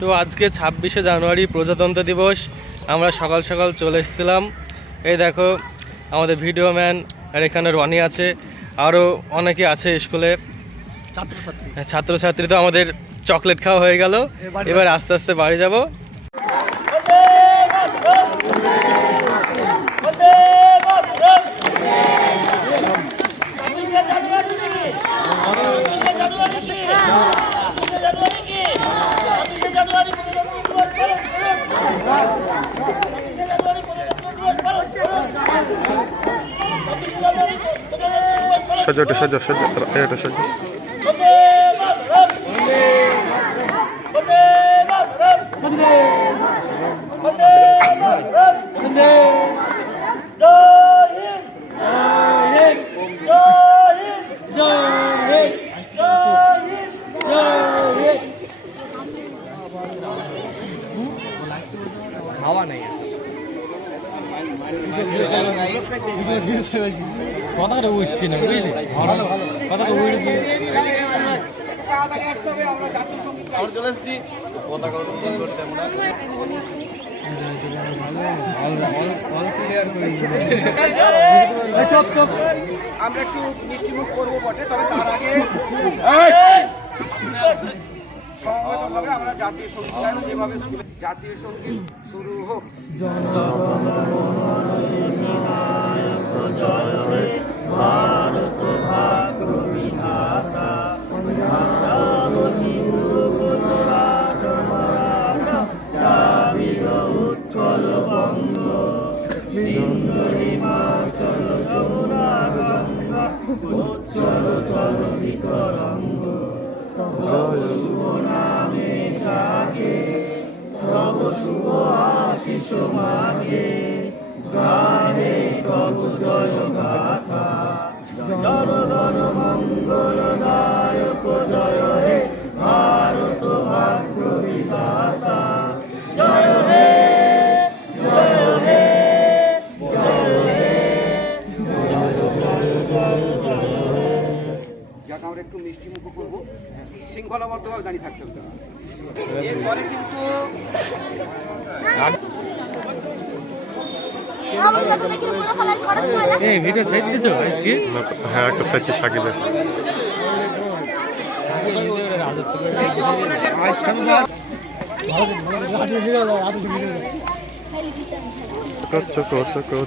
তো আজকে 26শে জানুয়ারি প্রজাতন্ত্র দিবস। আমরা সকাল সকাল চলে এসেছিলাম। এই দেখো আমাদের ভিডিও ম্যান, আর এখানে রনি আছে, আরও অনেকে আছে স্কুলে ছাত্রছাত্রী। তো আমাদের চকলেট খাওয়া হয়ে গেল, এবার আস্তে আস্তে বাড়ি যাব। সাজা সাজা সাজা এটা সাজা খাওয়া নাই কথাটা উঠছে না, বুঝলি? কথাটা উঠবে। আমরা একটু মিষ্টি মুখ করবো বটে, তবে তার আগে সমবেতভাবে আমরা জাতীয় সঙ্গীত গাইব। যেভাবে জাতীয় সঙ্গীত শুরু হোক। যাকে আমরা একটু মিষ্টি মুখ করবো, শৃঙ্খলাবদ্ধভাবে দাঁড়িয়ে থাকতে হবে। এরপরে কিন্তু হ্যাঁ একটা সাইজে সাকিবে করছো করছো করছো